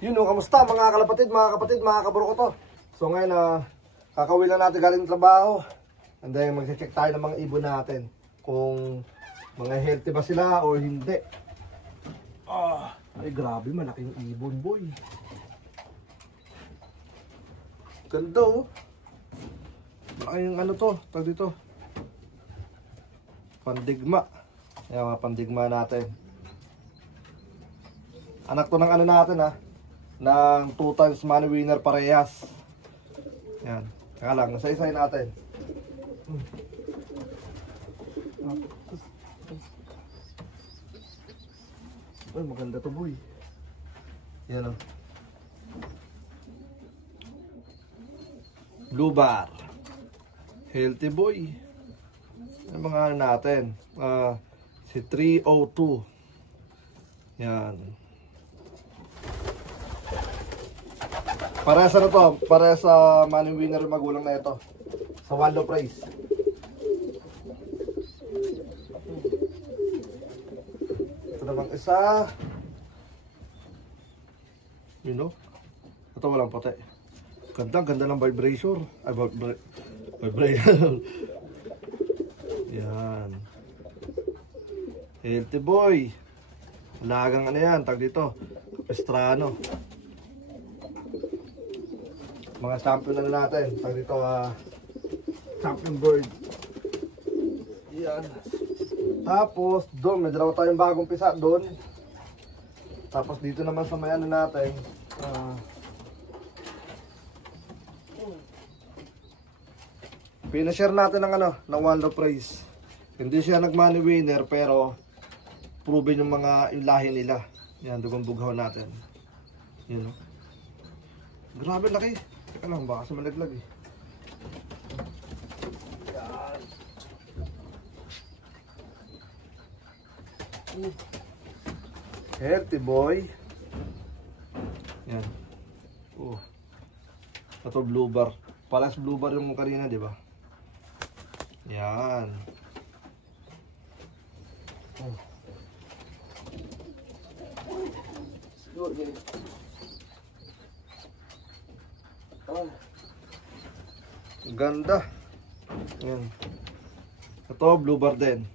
Yun o, kamusta mga kalapatid, mga kaburo ko to. So ngayon, kakawin lang natin galing trabaho. And then mag-check tayo ng mga ibon natin. Kung mga healthy ba sila or hindi. Ay grabe, malaking ibon boy. Ganda oh. Malaking ano to, tag dito. Pandigma. Ayan mga pandigma natin. Anak to ng ano natin ha. Ng 2 times money winner parehas. Yan. Kaya lang, nasa-isay natin. Ay, maganda to boy. Yan o. Blue bar. Healthy boy. Ano mga ano natin? Si 302. Yan. Parehas na to, parehas sa money winner yung magulang na ito. Sa Waldo Price. Ito namang isa. You know? Ito walang puti. Ganda ng vibration. Ay, vibration. Yan. Healthy boy. Lagang ano yan, tag dito. Capistrano. Mga champion na natin. Tag dito, champion bird. Yan. Tapos, doon, may dalawa tayong bagong pisa doon. Tapos dito naman sa may ano natin. Pinashare natin ng ano, ng Waldo Price. Hindi siya nag-money winner pero proven yung mga lahi nila. Yan, dugang bughaw natin. Yan o. Grabe laki. Teka lang, baka sa malaglag eh. Yan. Healthy boy. Yan. Ito blue bar. Palas blue bar yung kanina, di ba? Yan. Ganda. Yan. Ito blue bar din.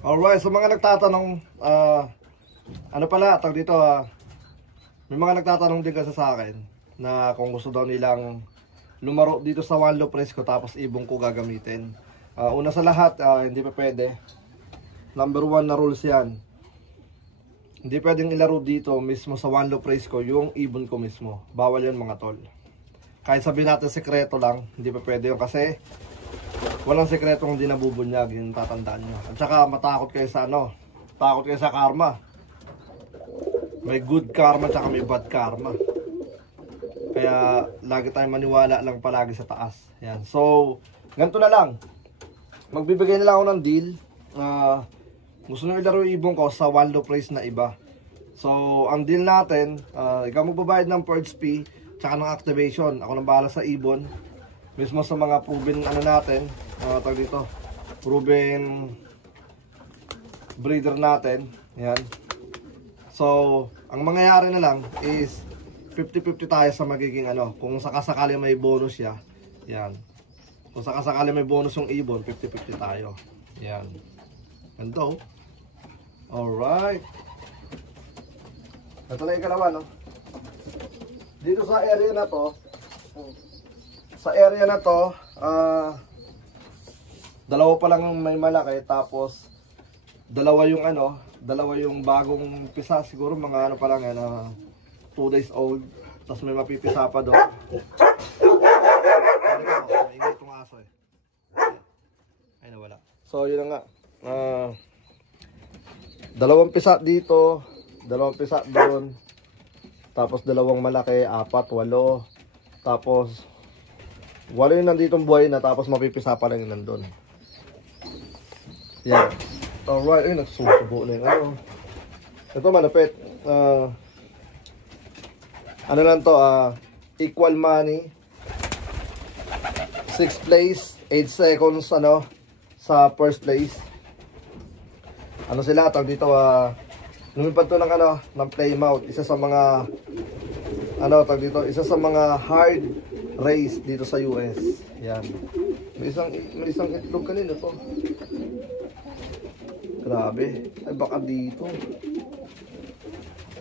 Alright, so mga nagtatanong, ano pala, tag dito, may mga nagtatanong din kasi sa akin na kung gusto daw nilang lumaro dito sa Waldo Price ko tapos ibong ko gagamitin. Una sa lahat, hindi pa pwede. Number 1 na rules yan. Hindi pwedeng ilaro dito mismo sa Waldo Price ko yung ibon ko mismo. Bawal yan mga tol. Kahit sabihin natin sekreto lang, hindi pa pwede yun kasi walang sekretong hindi nabubunyag, yung tatandaan nyo. At saka matakot kayo sa ano, takot kayo sa karma. May good karma at saka may bad karma. Kaya lagi tayong maniwala lang palagi sa taas. Yan. So, ganito na lang. Magbibigay na lang ako ng deal. Gusto nyo ilaro yung ibon ko sa Waldo Price na iba. So, ang deal natin, ikaw magbabayad ng purge fee tsaka ng activation. Ako nang bahala sa ibon. Mismo sa mga proven ano natin, tawag dito, proven breeder natin. Yan. So, ang mangyayari na lang is 50-50 tayo sa magiging ano, kung sakasakali may bonus siya. Yan. Kung sakasakali may bonus yung ibon, 50-50 tayo. Yan. Ganito. Alright. Ito na yung ikalawa, no? Dito sa area na to, dalawa pa lang may malaki, tapos dalawa yung ano, dalawa yung bagong pisa, siguro mga ano pa lang yan, 2 days old, tapos may mapipisa pa doon. Maingay itong aso eh. Ay nawala. So yun na nga, dalawang pisa dito, dalawang pisa doon, tapos dalawang malaki, 4, 8, tapos 8 yung nanditong buhay na, tapos mapipisa pa lang yung nandun. Yan. Alright, ay nagsusubo na yung ano. Ito malapit. Ano lang to, equal money. 6th place, 8 seconds ano, sa first place. Ano sila, tawag dito, lumipad to ng ano, ng Plymouth. Isa sa mga ano tawag dito, isa sa mga hard race dito sa US. Yan. May isang itlog kanina to. Grabe. Ay baka dito.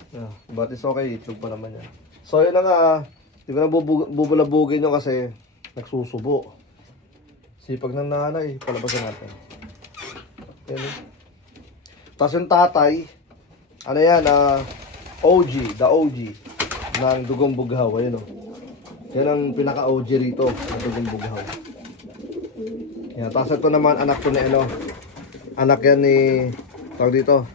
Yeah, but it's okay, itlog pa naman yan. So yun na nga, hindi ko na bubulabugin nyo kasi nagsusubo. Sipag ng nanay, palabasan natin. Yan. Tapos yung tatay, ano yan, OG, the OG ng Dugong Bughaw. Ayun o. Yan ang pinaka-OG rito ng Dugong Bughaw. Yan. Tapos ito naman, anak ko ni ano, anak yan ni, tawag dito,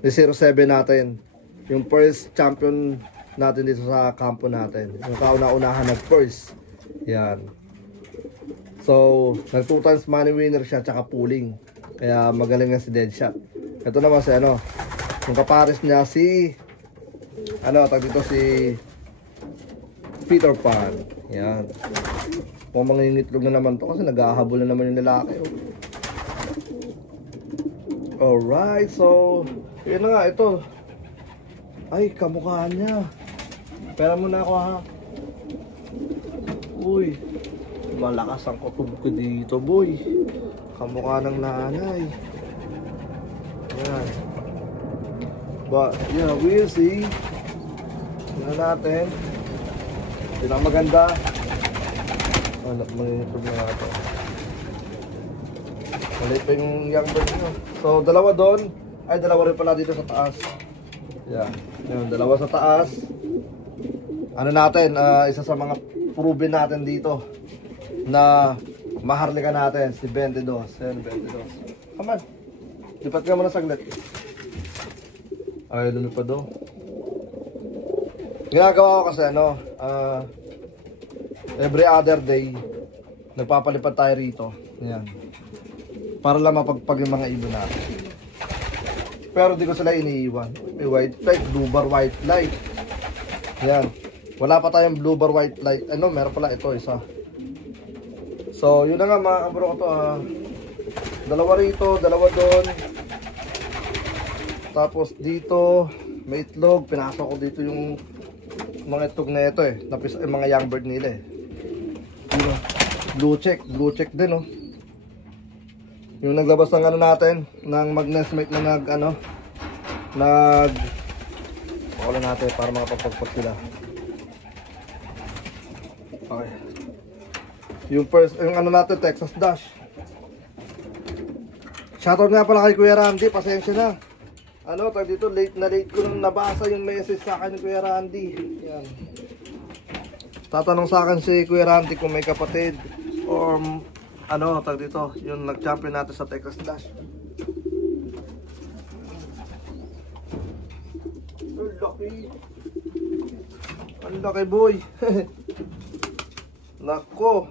ni 07 natin. Yung first champion natin dito sa kampo natin. Yung kauna-unahan nag-first. Yan. So, nag 2 times money winner siya tsaka pooling. Kaya magaling nga si Deadshot. Ito naman si ano, yung kapares niya si ano, tag dito si Peter Pan. Yan. Kung mangingitlog na naman to kasi naghahabol na naman yung lalaki. Alright, so yun na nga, ito. Ay, kamukha niya. Pera mo na ako ha. Uy, malakas ang kutob ko dito, boy. Kamukha ng nanay. Yan. But, yeah, we'll see. Tingnan natin. Ito ang maganda. Manginitog na ito. Malit pa yung young bird nyo. So, dalawa doon. Ay, dalawa rin pala dito sa taas. Yan. Yan, dalawa sa taas. Ano natin, isa sa mga proven natin dito na maharlika natin, si 22. Yan, 22. Come on. Lipat ka muna saglit. Ay, lumipad daw. Ginagawa ko kasi ano, every other day, nagpapalipad tayo rito. Yan. Para lang mapagpag yung mga ibon natin. Pero di ko sila iniiwan. May white light, blue bar white light. Yan. Wala pa tayong blue bar white light. Ano, meron pala ito, isa. So, yun na nga mga kabro ko to. Dalawa rito, dalawa doon. Tapos dito, may itlog. Pinasok ko dito yung mga itlog na ito eh. Napis yung mga young bird nila eh. Blue check din oh. Yung naglabas ng ano natin, ng magnesmate na pakulan natin para makapagpagpag sila. Okay. Yung first, yung ano natin, Texas Dash. Shoutout nga pala kay Kuya Randy, pasensya na. Ano, tag dito, late ko nung nabasa yung message sa akin ni Kuya Randy. Yan. Tatanong sa akin si Kuya Randy kung may kapatid or ano, tag dito, yung nag-champion natin sa Texas Dash. Ang laki. Ang laki, boy. Nako.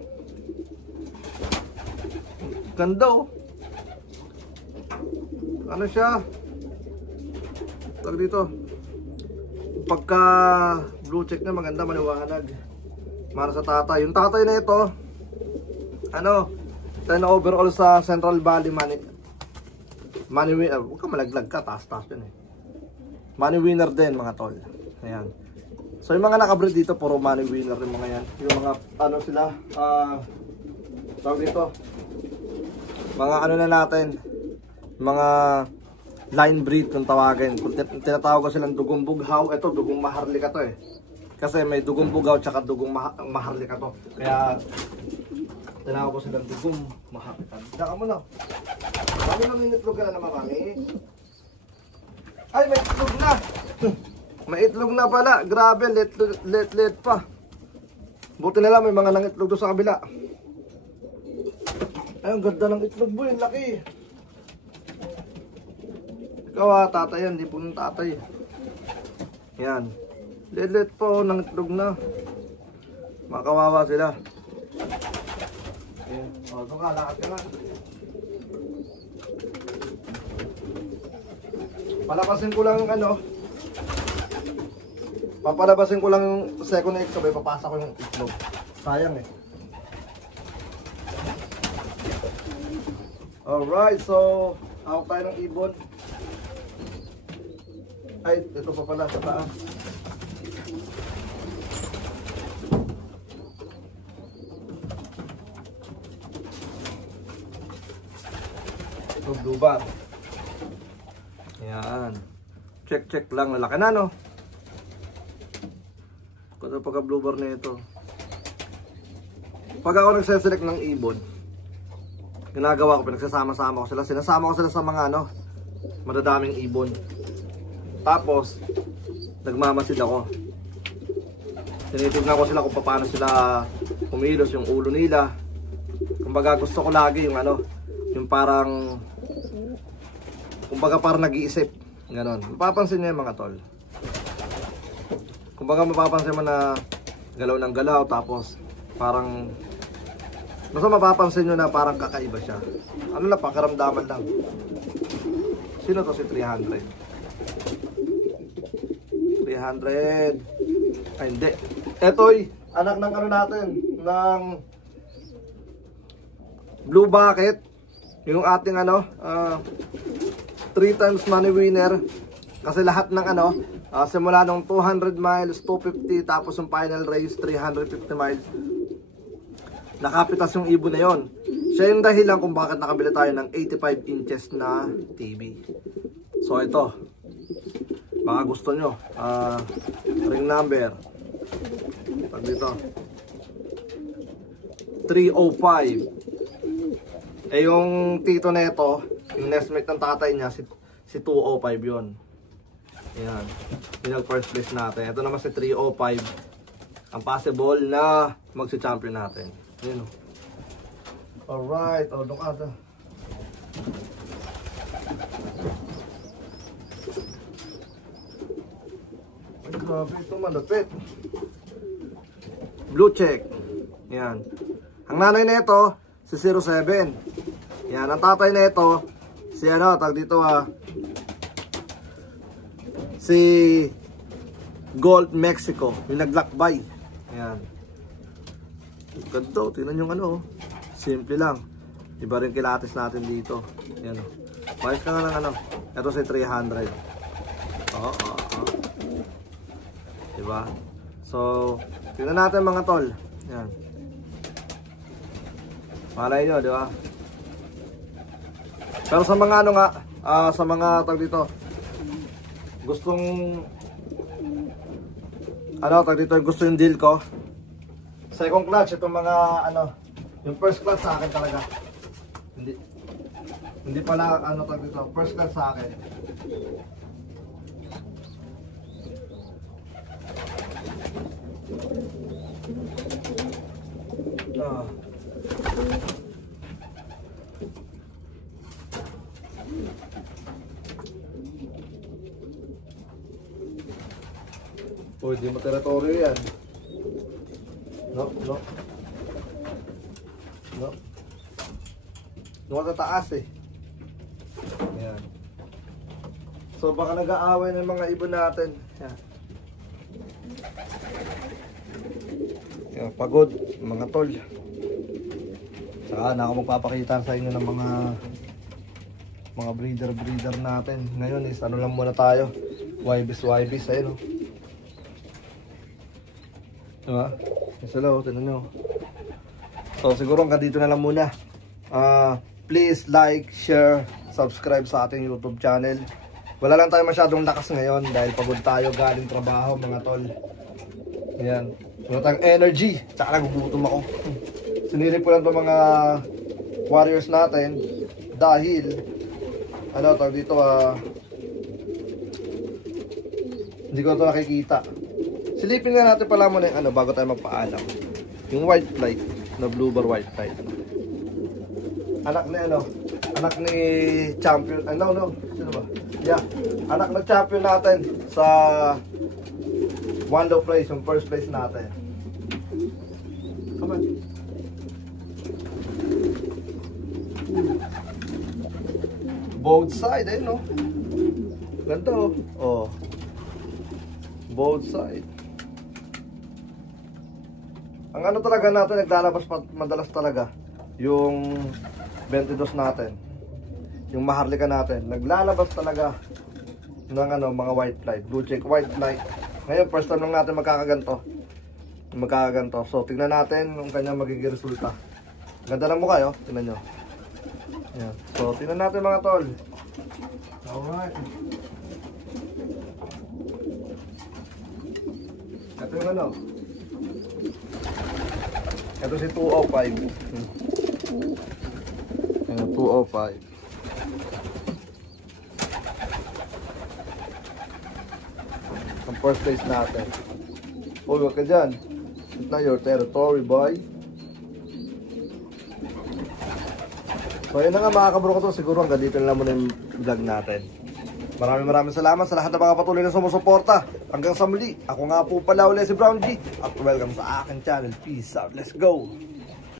Ganda oh. Ano siya? Tag dito. Pagka blue check na maganda, maliwanag. Para sa tatay. Yung tatay na ito, ano, 10 overall sa Central Valley money winner. Huwag ka malaglag ka, taas yun eh. Money winner din mga tol. Ayan. So yung mga nakabreed dito, puro money winner rin mga yan. Yung mga ano sila, tawag dito, mga ano na natin, mga line breed kung tawagin. Kung tinatawag ko silang Dugong Bughaw, ito Dugong Maharlika to eh. Kasi may Dugong Bughaw tsaka Dugong Maharlika to. Kaya tinawag ko silang Dugong Maharlika. Daka mo na. Marami lang yung itlog ka na marami. Ay, may itlog na. May itlog na pala. Grabe, let pa. Buti na lang may mga nangitlog doon sa kabila. Ay, ang ganda ng itlog boy. Ang laki. Ikaw tatay yan. Di po ng tatay. Yan. Let po ng itlog na. Makawawa sila. Ayan. O, ito ka. Lakad ka na. Palabasin ko lang ano. Papalabasin ko lang yung second egg. Sabay papasa ko yung itlog. Sayang eh. Alright, so hawak tayo ng ibon. Ay, ito pa pala sa taas. Ito, blue bar. Ayan. Check lang. Lalaki na, no? Kung pagka blue bar na ito. Pag ako nagseselect ng ibon, ginagawa ko, pinagsasama-sama ko sila. Sinasama ko sila sa mga ano, madadaming ibon. Tapos, nagmamasid ako. Tinitignan ko sila kung paano sila kumilos, yung ulo nila. Kumbaga gusto ko lagi yung ano, yung parang, kumbaga parang nag-iisip. Ganon. Mapapansin niyo yung mga tol. Kumbaga mapapansin mo na galaw ng galaw, tapos parang, basta mapapansin nyo na parang kakaiba siya. Ano na, pakaramdaman lang. Sino to si 300? 300. Ay, hindi. Eto'y anak ng ano natin, ng Blue Bucket. Yung ating ano, 3 times money winner. Kasi lahat ng ano, simula nung 200 miles, 250, tapos yung final race, 350 miles. Nakapitas yung ibon na yon. Siya yung dahilan kung bakit nakabili tayo ng 85 inches na TV. So ito, baka gusto nyo, ring number, pag dito 305. Eh yung tito na ito, yung nestmate ng tatay niya, si 205 yon. Ayan, yun ang first place natin. Ito naman si 305, ang possible na magsi-champion natin. Ayun. Alright, doon ka ito. Ay, grabe ito, malapit. Blue check. Yan. Ang nanay na ito, si 07. Yan, ang tatay na ito, si ano, tag dito si Gold Mexico, yung naglakbay. Yan. Ganito, tingnan yung ano, simple lang. Iba rin kilatis natin dito. Yan. Bayos ka nga ng ano. Ito si 300. Diba? So, tingnan natin mga tol. Yan. Malay nyo, diba? Pero sa mga ano nga, sa mga tag dito, gustong ano, tag dito, gusto yung deal ko. Second clutch, itong mga ano, yung first clutch sa akin talaga. Hindi pala ano tag dito, first clutch sa akin. Oh, di mo teritoryo yan. No. Nakataas eh. Ayan. So baka nag-aaway ng mga ibon natin. Ayan. Ayan, pagod mga tol. Saka na ako magpapakita sa inyo ng mga breeder natin. Ngayon is ano lang muna tayo. YBs ayun o. Diba? Hello, tinan nyo. So siguro hanggang dito na lang muna. Please like, share, subscribe sa ating YouTube channel. Wala lang tayo masyadong lakas ngayon dahil pagod tayo galing trabaho mga tol. Ayan. Wala tayong energy. Tsaka nagugutom ako. Sinilip ko lang itong mga warriors natin dahil ano tawag dito hindi ko ito nakikita. Silipin nga natin pala muna yung ano bago tayo magpaalam. Yung white flight na blue bar white flight. Anak ni ano? Anak ni champion. No. Sino ba? Yeah. Anak na champion natin sa one low place, yung first place natin. Come on. Both side, eh, no? Ganda, oh. Both side. Ang ano talaga natin, naglalabas madalas talaga, yung 22 natin. Yung maharlika natin. Naglalabas talaga ng ano, mga white flight, blue check white flight. Ngayon first time lang natin magkakaganto. So tingnan natin kung kanya magiging resulta. Ganda ng mukha yo, tingnan nyo. Ayan. So tingnan natin mga tol. Alright. Ito yung ano. Ito si 205. Ayan, 205. Ang first place natin. Uy, wag ka dyan. It's not your territory, boy. So yun na nga mga kabro ko to. Siguro hanggang dito na lang muna yung vlog natin. Maraming salamat sa lahat ng mga patuloy na sumusuporta. Hanggang sa muli. Ako nga po pala ulit si Brown G. At welcome sa aking channel. Peace out. Let's go.